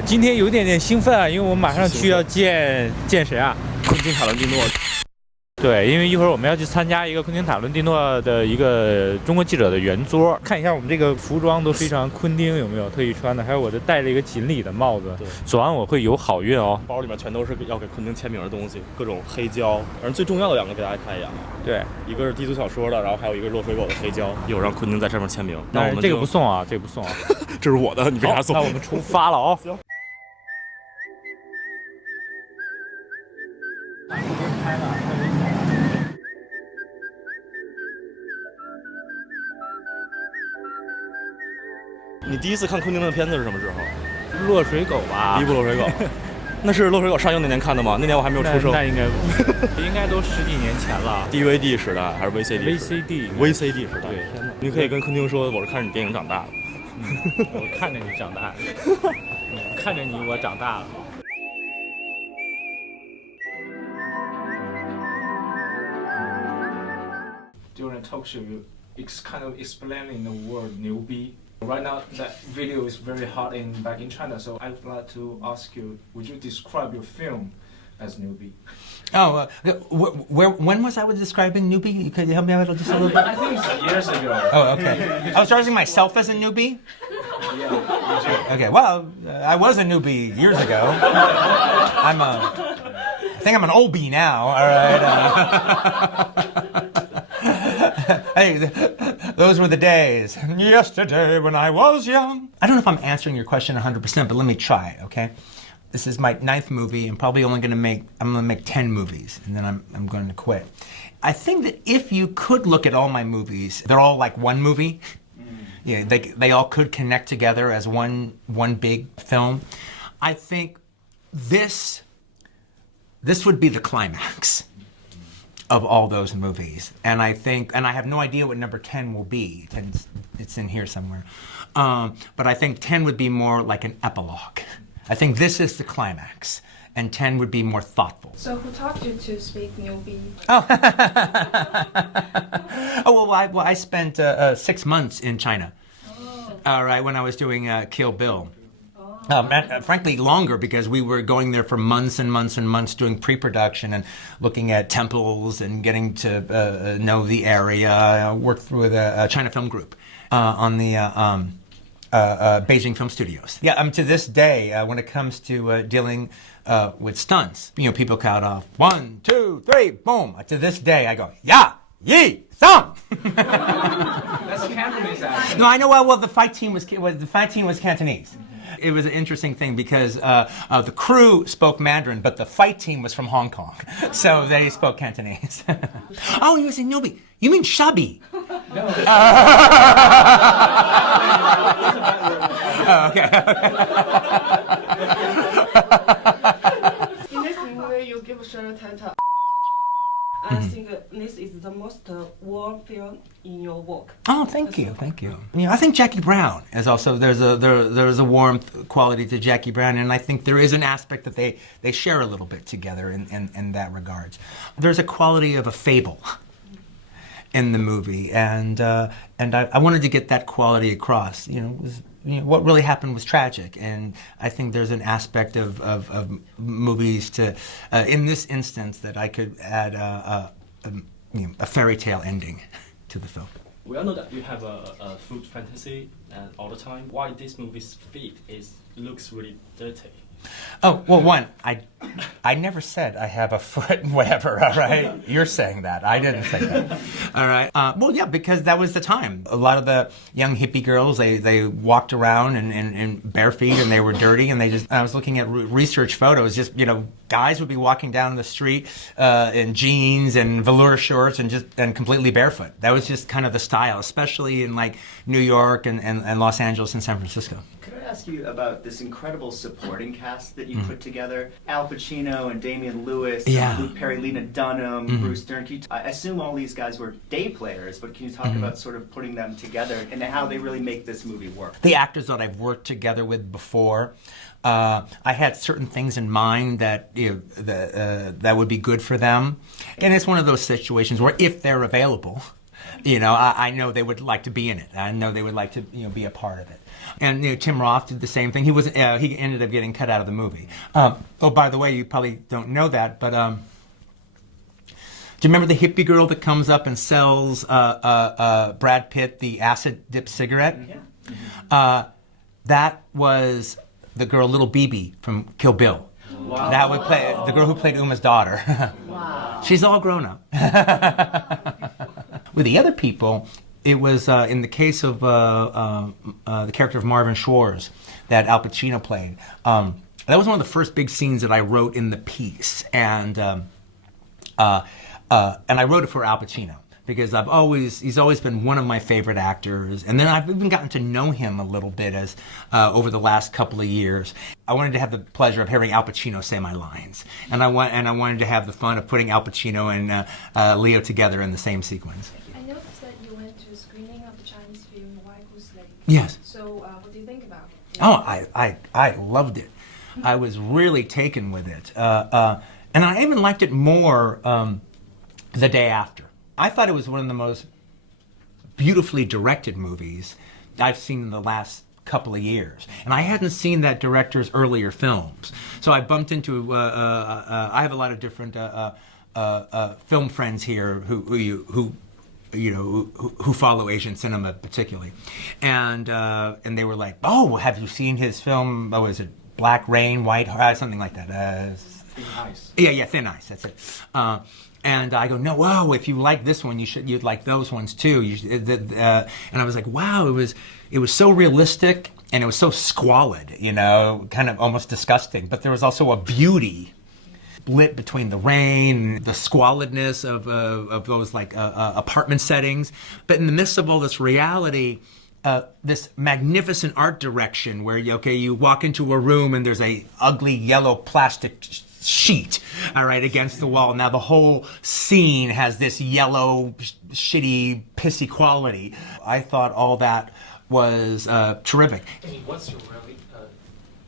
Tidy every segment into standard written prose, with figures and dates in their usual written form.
今天有点兴奋啊，因为我马上去要见谁啊？昆汀塔伦蒂诺。对，因为一会儿我们要去参加一个昆汀塔伦蒂诺的一个中国记者的圆桌，看一下我们这个服装都非常昆汀，有没有特意穿的？还有我戴了一个锦鲤的帽子，走完我会有好运哦。包里面全都是要给昆汀签名的东西，各种黑胶，反正最重要的两个给大家看一眼啊。对，一个是低俗小说的，然后还有一个落水狗的黑胶，一会儿让昆汀在上面签名。那我们这个不送啊，这个不送啊，这是我的，你为啥送？那我们出发了哦。行。你第一次看昆汀的片子是什么时候？落水狗吧。第一部落水狗，那是落水狗上映那年看的吗？那年我还没有出生。那应该应该都10几年前了。DVD 时代还是 VCD 时代。对，天哪！你可以跟昆汀说，我是看着你电影长大的。我看着你长大，看着你我长大了。During a talk show, it's kind of explaining the word 牛逼. Right now, that video is very hot back in China, so I'd like to ask you, would you describe your film as 牛逼? Oh, when was I describing newbie? Could you help me out just a little bit? I think it's years ago. Oh, okay. I was charging myself as a newbie? Yeah, Okay, well, I was a newbie years ago. I think I'm an oldie now, all right? Hey, those were the days. Yesterday when I was young. I don't know if I'm answering your question 100%, but let me try, okay? This is my 9th movie. I'm probably only going to make 10 movies, and then I'm going to quit. I think that if you could look at all my movies, they're all like one movie. Yeah, they all could connect together as one big film. I think this would be the climax of all those movies. And I have no idea what number 10 will be. It's in here somewhere. But I think 10 would be more like an epilogue. I think this is the climax, and 10 would be more thoughtful. So who taught you to speak 牛逼? Oh, well, I spent 6 months in China. All right, when I was doing Kill Bill. Frankly, longer, because we were going there for months and months and months doing pre-production and looking at temples and getting to know the area. I worked through the China Film Group on the Beijing Film Studios. Yeah, to this day, when it comes to dealing with stunts, people count off 1, 2, 3, boom. To this day, I go, ya, yi, song. That's Cantonese accent. No, I know. Well, the fight team was Cantonese. It was an interesting thing because the crew spoke Mandarin, but the fight team was from Hong Kong, so they spoke Cantonese. Oh, you say Nobi? You mean shabby? No. Okay. In this movie, you give short title. I think this is the most warm film in your work. Oh, thank you. I think Jackie Brown is also there's a warmth quality to Jackie Brown, and I think there is an aspect that they share a little bit together in that regard. There's a quality of a fable in the movie, and I wanted to get that quality across. What really happened was tragic, and I think there's an aspect of movies to, in this instance, that I could add a fairy tale ending to the film. We all know that you have a food fantasy all the time. Why this movie's feet looks really dirty? Oh, well, one, I never said I have a foot whatever, all right? You're saying that. I didn't say that. All right. Well, yeah, because that was the time. A lot of the young hippie girls, they walked around in bare feet, and they were dirty, and I was looking at research photos, just, guys would be walking down the street in jeans and velour shorts and completely barefoot. That was just kind of the style, especially in like New York and Los Angeles and San Francisco. Could I ask you about this incredible supporting cast that you put together? Al Pacino and Damian Lewis, Luke Perry, Lena Dunham, Bruce Dern. I assume all these guys were day players, but can you talk about sort of putting them together and how they really make this movie work? The actors that I've worked together with before, I had certain things in mind that that would be good for them, and it's one of those situations where if they're available, I know they would like to be in it. I know they would like to be a part of it. And Tim Roth did the same thing. He ended up getting cut out of the movie. Oh, by the way, you probably don't know that, but do you remember the hippie girl that comes up and sells Brad Pitt the acid dip cigarette? Yeah. That was the girl Little Bibi from Kill Bill. Wow. That would play the girl who played Uma's daughter. Wow. She's all grown up. With the other people, it was in the case of the character of Marvin Shores that Al Pacino played. That was one of the first big scenes that I wrote in the piece, and I wrote it for Al Pacino because he's always been one of my favorite actors, and then I've even gotten to know him a little bit as over the last couple of years. I wanted to have the pleasure of hearing Al Pacino say my lines, and I wanted to have the fun of putting Al Pacino and Leo together in the same sequence. I noticed that you went to a screening of the Chinese film White Goose Lake. Yes. So what do you think about it? Oh, I loved it. I was really taken with it, and I even liked it more the day after. I thought it was one of the most beautifully directed movies I've seen in the last couple of years. And I hadn't seen that director's earlier films. So I bumped into, I have a lot of different film friends here who follow Asian cinema particularly. And they were like, oh, have you seen his film, is it Black Rain, White Heart, something like that. Thin Ice. Yeah, Thin Ice, that's it. And I go, no, whoa, if you like this one, you'd like those ones too. And I was like, wow, it was so realistic and it was so squalid, kind of almost disgusting. But there was also a beauty lit between the rain, the squalidness of those like apartment settings. But in the midst of all this reality, this magnificent art direction where you walk into a room and there's a ugly yellow plastic sheet, all right, against the wall. Now the whole scene has this yellow, shitty, pissy quality. I thought all that was terrific. What's your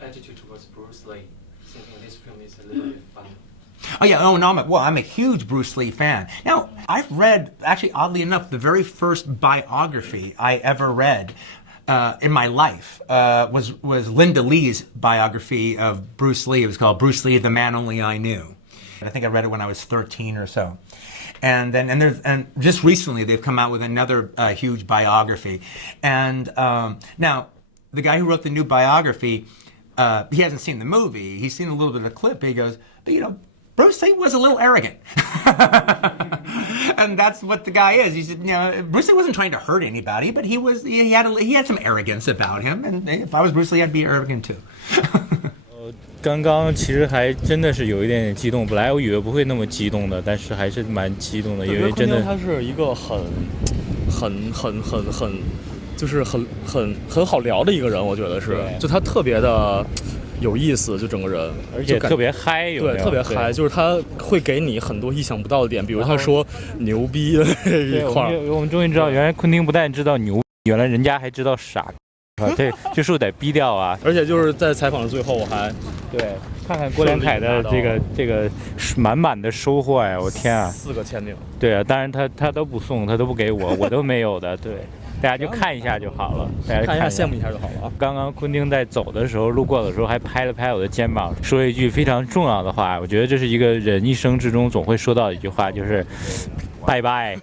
attitude towards Bruce Lee? Thinking this film is a little bit funny. Oh yeah, I'm a huge Bruce Lee fan. Now, I've read, actually oddly enough, the very first biography I ever read in my life was Linda Lee's biography of Bruce Lee. It was called Bruce Lee, the Man Only I Knew. I think I read it when I was 13 or so. And just recently they've come out with another huge biography. And now, the guy who wrote the new biography, he hasn't seen the movie. He's seen a little bit of the clip. He goes, but Bruce Lee was a little arrogant. And that's what the guy is. He said, Bruce Lee wasn't trying to hurt anybody, but he had some arrogance about him. And if I was Bruce Lee, I'd be arrogant too. 刚刚其实还真的是有一点点激动，本来我以为不会那么激动的，但是还是蛮激动的，因为真的他是一个就是很好聊的一个人，我觉得是，就他特别的有意思，就整个人，而且特别嗨，对，特别嗨，就是他会给你很多意想不到的点，比如他说牛逼的这一块。我们终于知道，原来昆汀不但知道牛，原来人家还知道傻。这是不是得逼掉啊？而且就是在采访的最后，我还看看郭连凯的这个满满的收获呀！我天啊，4个签名。对啊，当然他都不送，他都不给我都没有的。对，大家就看一下就好了，大家看一下羡慕一下就好了。刚刚昆汀在走的时候，路过的时候还拍了拍我的肩膀，说一句非常重要的话。我觉得这是一个人一生之中总会说到的一句话，就是。拜拜，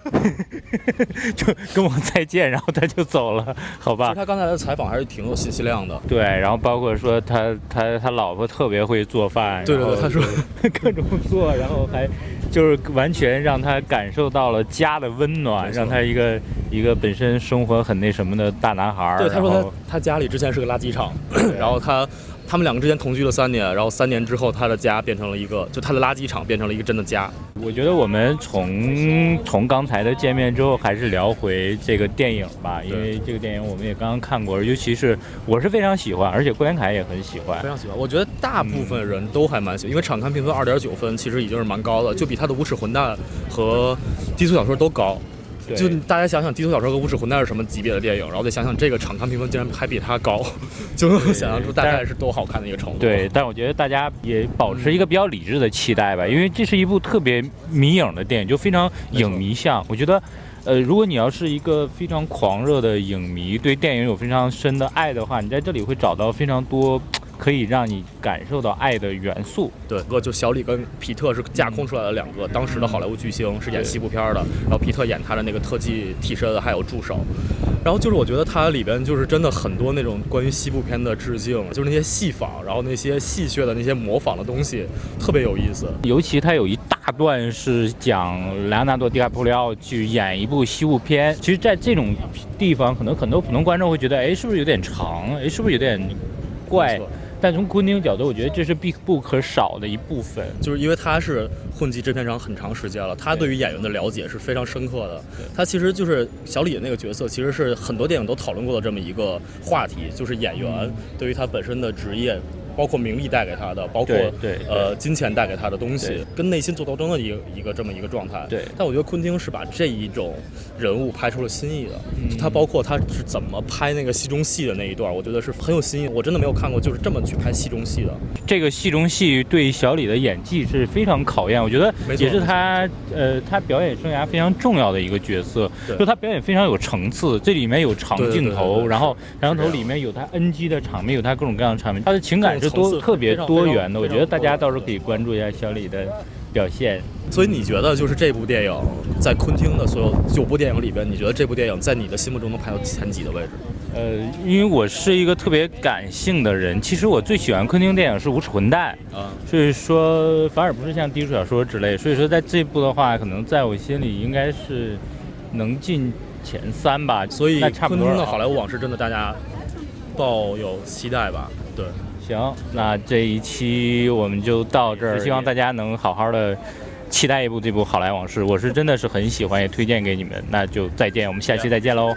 就跟我再见，然后他就走了，好吧？其实他刚才的采访还是挺有信息量的。对，然后包括说他老婆特别会做饭，对，他说各种做，然后还就是完全让他感受到了家的温暖，让他一个本身生活很那什么的大男孩。对，他说他家里之前是个垃圾场，然后他们两个之间同居了3年，然后3年之后，他的家变成了就他的垃圾场变成了一个真的家。我觉得我们从刚才的见面之后，还是聊回这个电影吧，因为这个电影我们也刚刚看过，尤其是我是非常喜欢，而且郭连凯也很喜欢，非常喜欢。我觉得大部分人都还蛮喜欢，因为场刊评分2.9分，其实已经是蛮高了，就比他的《无耻混蛋》和《低俗小说》都高。就大家想想，低俗小说和无耻混蛋是什么级别的电影，然后再想想这个场刊评分竟然还比它高，就能想象出大概是多好看的一个程度。对，但我觉得大家也保持一个比较理智的期待吧，因为这是一部特别迷影的电影，就非常影迷向。我觉得如果你要是一个非常狂热的影迷，对电影有非常深的爱的话，你在这里会找到非常多可以让你感受到爱的元素。对，就小李跟皮特是架空出来的2个当时的好莱坞巨星，是演西部片的，然后皮特演他的那个特技替身还有助手。然后就是我觉得它里边就是真的很多那种关于西部片的致敬，就是那些戏仿，然后那些戏谑的那些模仿的东西特别有意思。尤其它有一大段是讲莱昂纳多·迪卡普里奥去演一部西部片，其实在这种地方可能很多普通观众会觉得，哎，是不是有点长？哎，是不是有点怪？但从昆汀角度，我觉得这是必不可少的一部分，就是因为他是混迹制片厂很长时间了，他对于演员的了解是非常深刻的。他其实就是小李的那个角色，其实是很多电影都讨论过的这么一个话题，就是演员对于他本身的职业，包括名利带给他的，包括金钱带给他的东西，跟内心做斗争的一个这么一个状态。对，但我觉得昆汀是把这一种人物拍出了新意的。他包括他是怎么拍那个戏中戏的那一段，我觉得是很有新意。我真的没有看过就是这么去拍戏中戏的。这个戏中戏对小李的演技是非常考验，我觉得也是他表演生涯非常重要的一个角色。就他表演非常有层次，这里面有长镜头，然后长镜头里面有他 NG 的场面，有他各种各样的场面，他的情感是特别多元的。我觉得大家到时候可以关注一下小李的表现。所以你觉得就是这部电影在昆汀的所有9部电影里边，你觉得这部电影在你的心目中能排到前几的位置？因为我是一个特别感性的人，其实我最喜欢昆汀电影是《无耻混蛋》所以说反而不是像低俗小说之类，所以说在这部的话，可能在我心里应该是能进前3吧。所以昆汀的好莱坞往事真的大家抱有期待吧？对。行，那这一期我们就到这儿，希望大家能好好的期待这部《好莱坞往事》，我是真的是很喜欢，也推荐给你们。那就再见，我们下期再见喽。